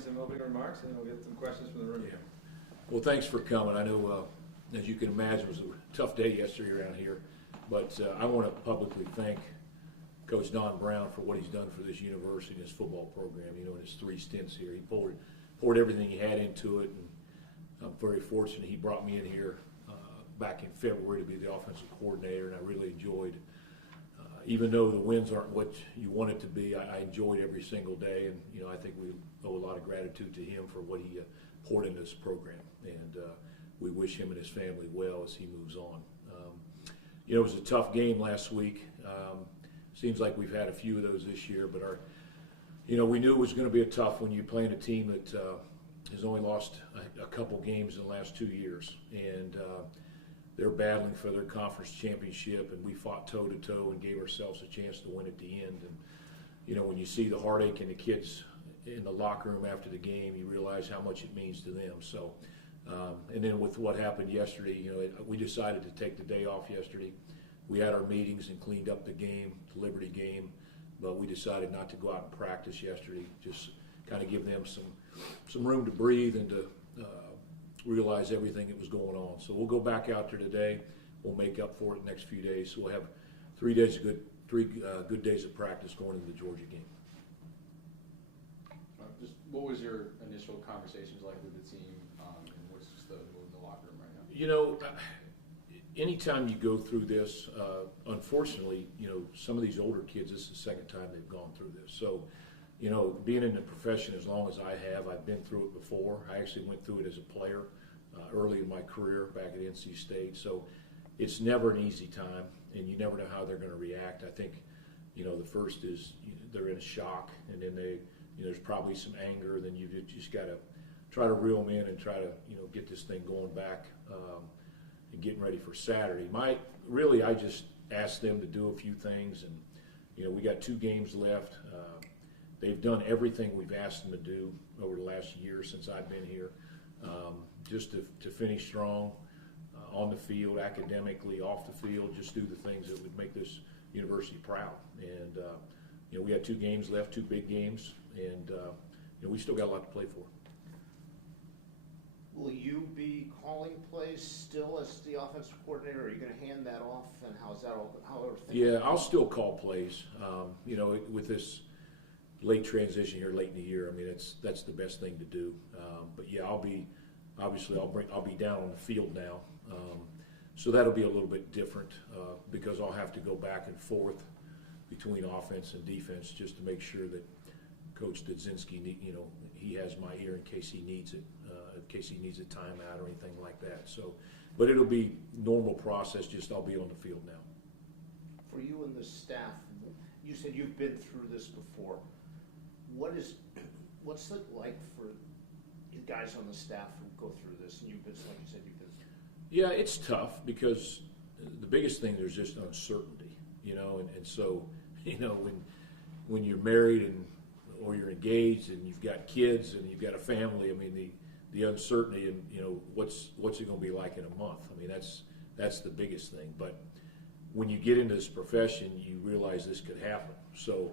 some opening remarks, and then we'll get some questions from the room. Yeah. Well, thanks for coming. I know, as you can imagine, it was a tough day yesterday around here, but I want to publicly thank Coach Don Brown for what he's done for this university and his football program. You know, in his 3 stints here, he poured everything he had into it, and I'm very fortunate he brought me in here back in February to be the offensive coordinator, and I really enjoyed. Even though the wins aren't what you want it to be, I enjoyed every single day, and you know I think we owe a lot of gratitude to him for what he poured into this program, and we wish him and his family well as he moves on. You know, it was a tough game last week. Seems like we've had a few of those this year, but we knew it was going to be a tough when you're playing a team that has only lost a couple games in the last 2 years, and they're battling for their conference championship, and we fought toe-to-toe and gave ourselves a chance to win at the end. And, you know, when you see the heartache in the kids in the locker room after the game, you realize how much it means to them. So, and then with what happened yesterday, you know, we decided to take the day off yesterday. We had our meetings and cleaned up the game, the Liberty game, but we decided not to go out and practice yesterday, just kind of give them some room to breathe and to realize everything that was going on. So we'll go back out there today. We'll make up for it the next few days. So we'll have 3 days of good days of practice going into the Georgia game. Just what was your initial conversations like with the team, and what's just the mood in the locker room right now? You know, anytime you go through this, unfortunately, you know, some of these older kids, this is the second time they've gone through this. So, you know, being in the profession as long as I have, I've been through it before. I actually went through it as a player early in my career back at NC State. So it's never an easy time, and you never know how they're going to react. I think, you know, the first is they're in a shock, and then there's probably some anger. Then you just got to try to reel them in and try to, you know, get this thing going back and getting ready for Saturday. I just asked them to do a few things, and, you know, we got 2 games left. They've done everything we've asked them to do over the last year since I've been here, just to finish strong on the field, academically, off the field, just do the things that would make this university proud. And, you know, we got 2 games left, 2 big games, and, you know, we still got a lot to play for. Will you be calling plays still as the offensive coordinator? Are you going to hand that off, and how's that all? Yeah, I'll still call plays. You know, with this late transition here, late in the year, I mean, that's the best thing to do. But yeah, I'll be down on the field now, so that'll be a little bit different because I'll have to go back and forth between offense and defense just to make sure that Coach Dudzinski, you know, he has my ear in case he needs it, in case he needs a timeout or anything like that. So, but it'll be normal process. Just I'll be on the field now. For you and the staff, you said you've been through this before. What's it like for you guys on the staff who go through this? And you've been, like you said, you've been. Yeah, it's tough because the biggest thing there's just uncertainty, you know, and so, you know, when you're married or you're engaged and you've got kids and you've got a family, I mean the uncertainty and, you know, what's it going to be like in a month? I mean that's the biggest thing. But when you get into this profession, you realize this could happen. So.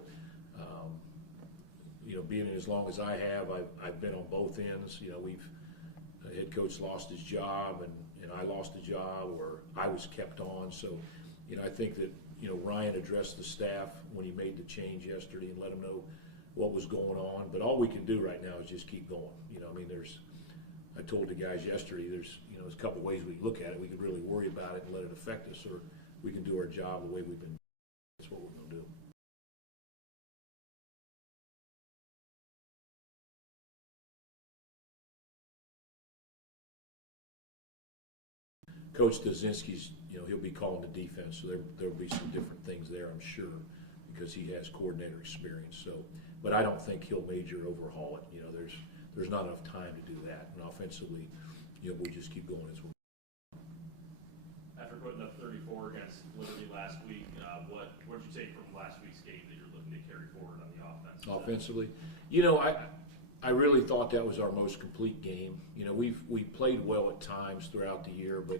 You know, being in as long as I have, I've been on both ends. You know, head coach lost his job, and I lost a job, or I was kept on. So, you know, I think that, you know, Ryan addressed the staff when he made the change yesterday and let them know what was going on. But all we can do right now is just keep going. You know, I mean, I told the guys yesterday, there's a couple ways we can look at it. We could really worry about it and let it affect us, or we can do our job the way we've been. That's what we're going to do. Coach Dudzinski's, you know, he'll be calling the defense, so there'll be some different things there, I'm sure, because he has coordinator experience. So, but I don't think he'll major overhaul it. You know, there's not enough time to do that. And offensively, you know, we'll just keep going as well. After putting up 34 against Liberty last week, what did you take from last week's game that you're looking to carry forward on the offense? Offensively, you know, I really thought that was our most complete game. You know, we played well at times throughout the year, but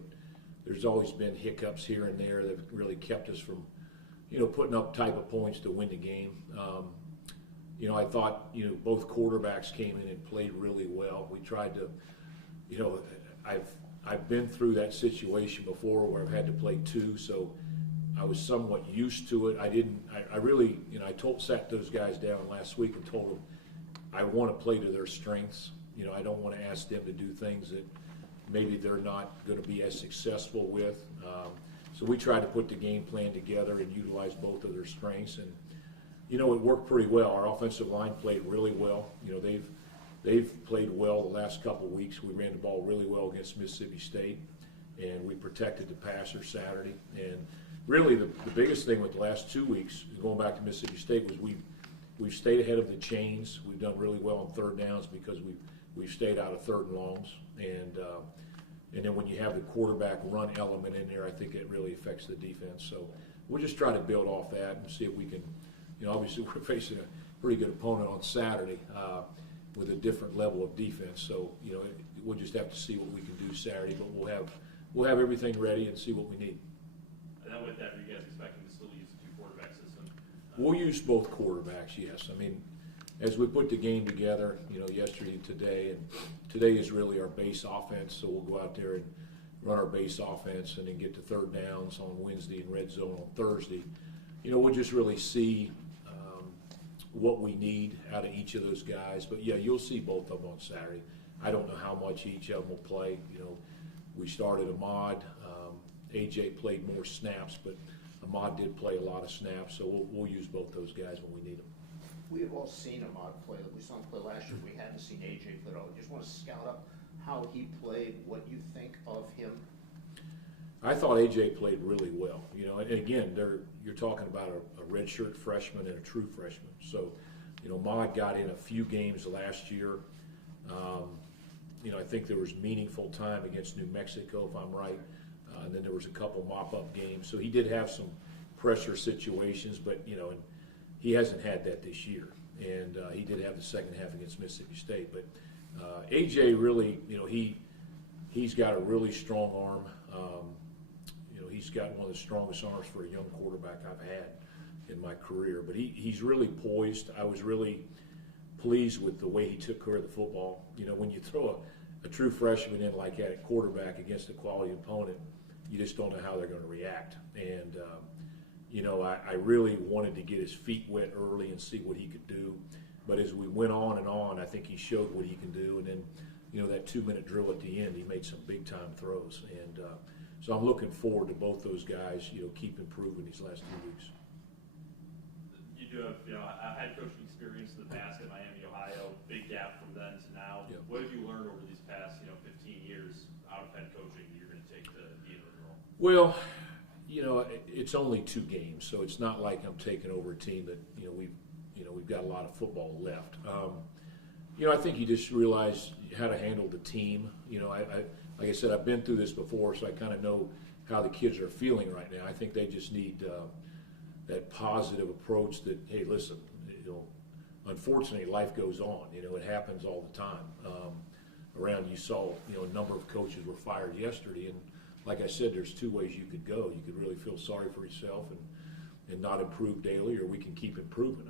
there's always been hiccups here and there that really kept us from, you know, putting up type of points to win the game. I thought, both quarterbacks came in and played really well. We tried to, I've been through that situation before where I've had to play two, so I was somewhat used to it. I really, I sat those guys down last week and told them I want to play to their strengths. I don't want to ask them to do things that maybe they're not going to be as successful with. So we tried to put the game plan together and utilize both of their strengths, and it worked pretty well. Our offensive line played really well. They've played well the last couple of weeks. We ran the ball really well against Mississippi State, and we protected the passer Saturday. And really, the biggest thing with the last 2 weeks, going back to Mississippi State, was we've stayed ahead of the chains. We've done really well on third downs because we've stayed out of third and longs, and then when you have the quarterback run element in there, I think it really affects the defense. So we'll just try to build off that and see if we can. Obviously we're facing a pretty good opponent on Saturday with a different level of defense. So we'll just have to see what we can do Saturday, but we'll have everything ready and see what we need. And then with that, are you guys expecting to still use the two quarterback system? We'll use both quarterbacks, yes. I mean, as we put the game together, yesterday and today is really our base offense, so we'll go out there and run our base offense and then get to third downs on Wednesday and red zone on Thursday. We'll just really see what we need out of each of those guys. But, yeah, you'll see both of them on Saturday. I don't know how much each of them will play. We started Ahmad. A.J. played more snaps, but Ahmad did play a lot of snaps, so we'll use both those guys when we need them. We have all seen Ahmad play. We saw him play last year. We hadn't seen AJ play at all. We just want to scout up how he played, what you think of him. I thought AJ played really well. And again, you're talking about a redshirt freshman and a true freshman. So, Ahmad got in a few games last year. I think there was meaningful time against New Mexico, if I'm right. And then there was a couple mop-up games. So he did have some pressure situations, but, and he hasn't had that this year. And he did have the second half against Mississippi State. But AJ really, he's got a really strong arm. He's got one of the strongest arms for a young quarterback I've had in my career. But he's really poised. I was really pleased with the way he took care of the football. When you throw a true freshman in like that at quarterback against a quality opponent, you just don't know how they're going to react. And, I really wanted to get his feet wet early and see what he could do. But as we went on and on, I think he showed what he can do. And then, that 2-minute drill at the end, he made some big-time throws. And so I'm looking forward to both those guys, keep improving these last 2 weeks. You do have, a head coaching experience in the past at Miami, Ohio. Big gap from then to now. Yeah. What have you learned over these past, 15 years out of head coaching that you're going to take to the interim role? Well, it's only 2 games, so it's not like I'm taking over a team that we've got a lot of football left. I think you just realize how to handle the team. Like I said, I've been through this before, so I kind of know how the kids are feeling right now. I think they just need that positive approach that, hey, listen, unfortunately, life goes on. It happens all the time. Around you saw, a number of coaches were fired yesterday, and like I said, there's 2 ways you could go. You could really feel sorry for yourself and not improve daily, or we can keep improving.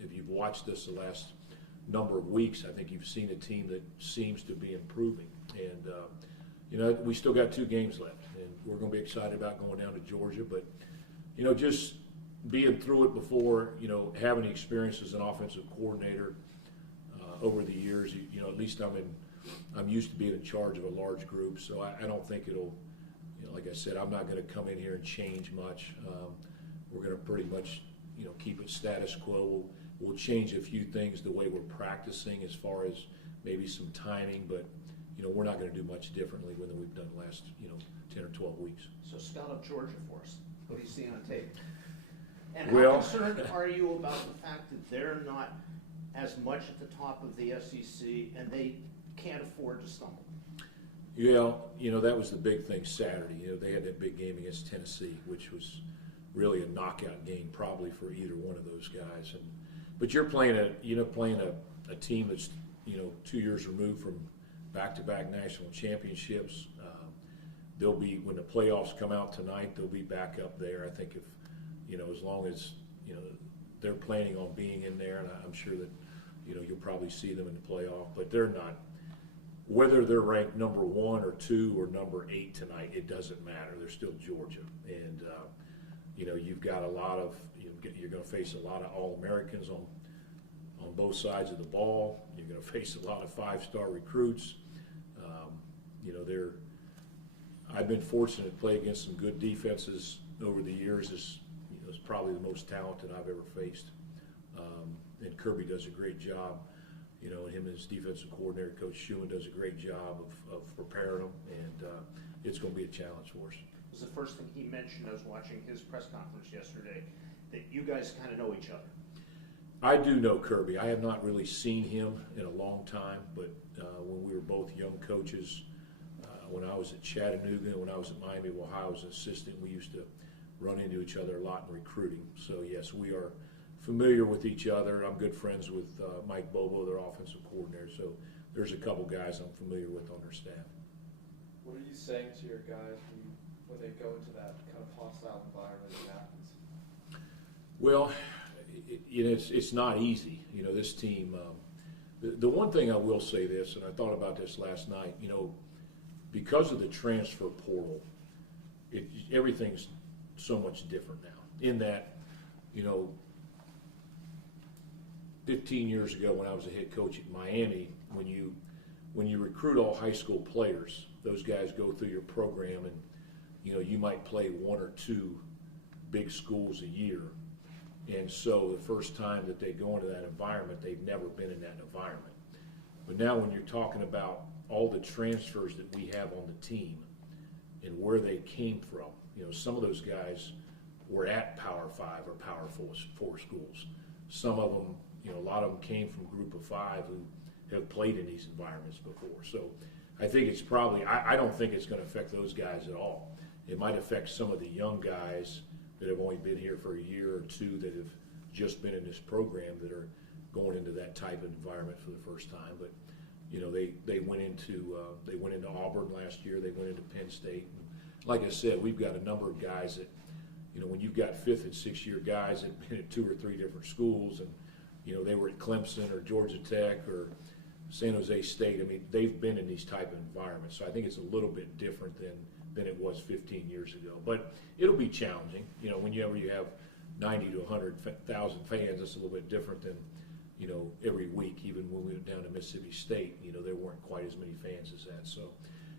If you've watched this the last number of weeks, I think you've seen a team that seems to be improving. And, we still got 2 games left, and we're going to be excited about going down to Georgia. But, just being through it before, having the experience as an offensive coordinator over the years, at least I'm used to being in charge of a large group, so I don't think it'll, like I said, I'm not going to come in here and change much. We're going to pretty much, keep it status quo. We'll change a few things the way we're practicing as far as maybe some timing, but, we're not going to do much differently than we've done the last, 10 or 12 weeks. So scout up Georgia for us. What do you see on tape? And Well, how concerned are you about the fact that they're not as much at the top of the SEC and they can't afford to stumble? Yeah, that was the big thing Saturday. They had that big game against Tennessee, which was really a knockout game probably for either one of those guys. But you're playing a team that's 2 years removed from back-to-back national championships. They'll be, when the playoffs come out tonight, they'll be back up there. I think if as long as they're planning on being in there, and I'm sure that, you know, you'll probably see them in the playoff, but they're not. Whether they're ranked number 1 or 2 or number 8 tonight, it doesn't matter. They're still Georgia, and you know, you've got a lot of, you're going to face a lot of All-Americans on both sides of the ball. You're going to face a lot of 5-star recruits. You know, I've been fortunate to play against some good defenses over the years. It's probably the most talented I've ever faced. And Kirby does a great job. You know, him and his defensive coordinator, Coach Schumann, does a great job of preparing them, and it's going to be a challenge for us. It was the first thing he mentioned. I was watching his press conference yesterday, that you guys kind of know each other. I do know Kirby. I have not really seen him in a long time, but when we were both young coaches, when I was at Chattanooga and when I was at Miami, Ohio, as an assistant, we used to run into each other a lot in recruiting. So, yes, we are familiar with each other. I'm good friends with Mike Bobo, their offensive coordinator. So there's a couple guys I'm familiar with on their staff. What are you saying to your guys when they go into that kind of hostile environment in Athens? Well, it's not easy. You know, this team, the one thing I will say this, and I thought about this last night, you know, because of the transfer portal, everything's so much different now. In that, you know, 15 years ago when I was a head coach at Miami, when you recruit all high school players, those guys go through your program, and you know, you might play 1 or 2 big schools a year. And so the first time that they go into that environment, they've never been in that environment. But now when you're talking about all the transfers that we have on the team and where they came from, you know, some of those guys were at Power 5 or Power 4 schools. Some of them, you know, a lot of them came from Group of 5 who have played in these environments before. So I think it's probably, I don't think it's going to affect those guys at all. It might affect some of the young guys that have only been here for a year or 2 that have just been in this program that are going into that type of environment for the first time. But you know, they went into Auburn last year. They went into Penn State. And like I said, we've got a number of guys that, you know, when you've got 5th and 6th year guys that have been at 2 or 3 different schools, and you know, they were at Clemson or Georgia Tech or San Jose State. I mean, they've been in these type of environments. So I think it's a little bit different than it was 15 years ago. But it'll be challenging. You know, whenever you have 90 to 100,000 fans, it's a little bit different than, you know, every week. Even when we went down to Mississippi State, you know, there weren't quite as many fans as that. So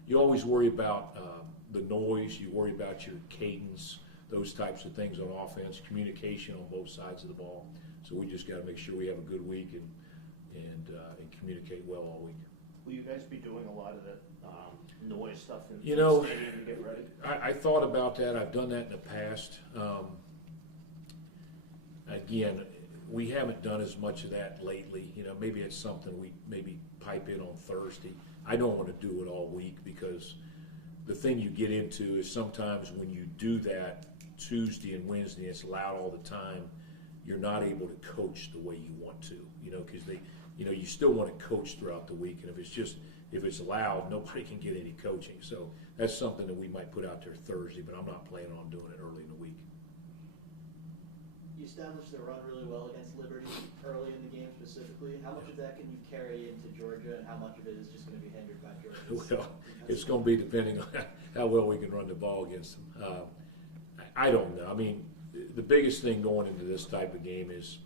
you always worry about the noise. You worry about your cadence, those types of things on offense, communication on both sides of the ball. So we just got to make sure we have a good week and communicate well all week. Will you guys be doing a lot of the noise stuff in You the know, stadium to get ready? I thought about that. I've done that in the past. Again, we haven't done as much of that lately. You know, maybe it's something we maybe pipe in on Thursday. I don't want to do it all week because the thing you get into is sometimes when you do that Tuesday and Wednesday, it's loud all the time, you're not able to coach the way you want to, you know, because you still want to coach throughout the week, and if it's loud, nobody can get any coaching. So that's something that we might put out there Thursday, but I'm not planning on doing it early in the week. You established the run really well against Liberty early in the game specifically. How much of that can you carry into Georgia, and how much of it is just going to be hindered by Georgia? Well, it's going to be depending on how well we can run the ball against them. I don't know. I mean, the biggest thing going into this type of game is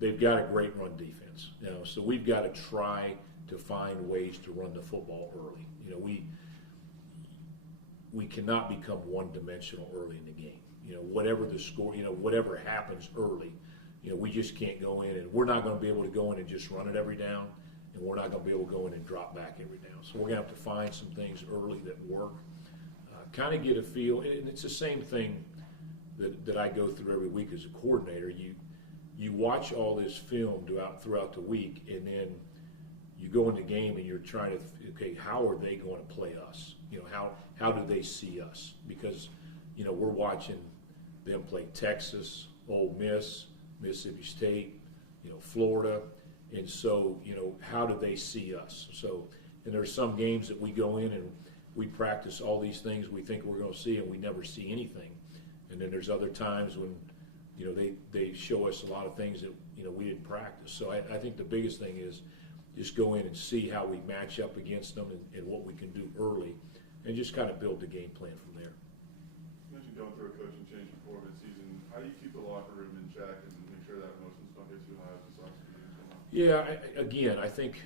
they've got a great run defense. You know, so we've got to try to find ways to run the football early. You know, we cannot become one-dimensional early in the game. You know, whatever the score, you know, whatever happens early, you know, we just can't go in, and we're not going to be able to go in and just run it every down, and we're not going to be able to go in and drop back every down. So we're going to have to find some things early that work, kind of get a feel, and it's the same thing that I go through every week as a coordinator. You watch all this film throughout the week, and then you go in the game and you're trying to, okay, how are they going to play us? You know, how do they see us? Because, you know, we're watching them play Texas, Ole Miss, Mississippi State, you know, Florida, and so, you know, how do they see us? So, and there's some games that we go in and we practice all these things we think we're going to see, and we never see anything. And then there's other times when you know, they show us a lot of things that, you know, we didn't practice. So I think the biggest thing is just go in and see how we match up against them and what we can do early, and just kind of build the game plan from there. You mentioned going through a coaching change before mid-season. How do you keep the locker room in check and make sure that emotions don't get too high as the Sox do? Yeah, I think,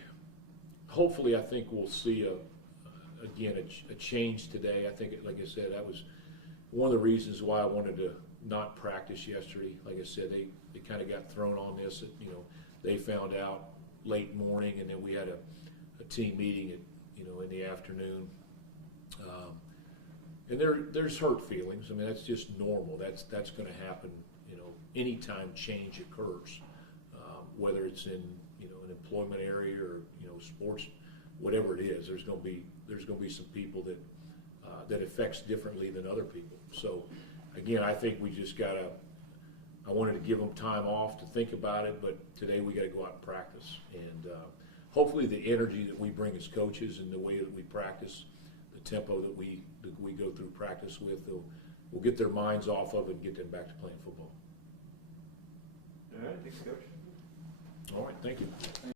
hopefully, I think we'll see a change today. I think, like I said, that was one of the reasons why I wanted to not practice yesterday. Like I said, they kind of got thrown on this. You know, they found out late morning, and then we had a team meeting at, you know, in the afternoon. And there's hurt feelings. I mean, that's just normal. That's going to happen, you know, anytime change occurs, whether it's in, you know, an employment area or, you know, sports, whatever it is. There's going to be some people that affects differently than other people. So, again, I think we just I wanted to give them time off to think about it, but today we got to go out and practice. And hopefully the energy that we bring as coaches and the way that we practice, the tempo that we go through practice with, we'll get their minds off of it and get them back to playing football. All right, thanks, Coach. All right, thank you.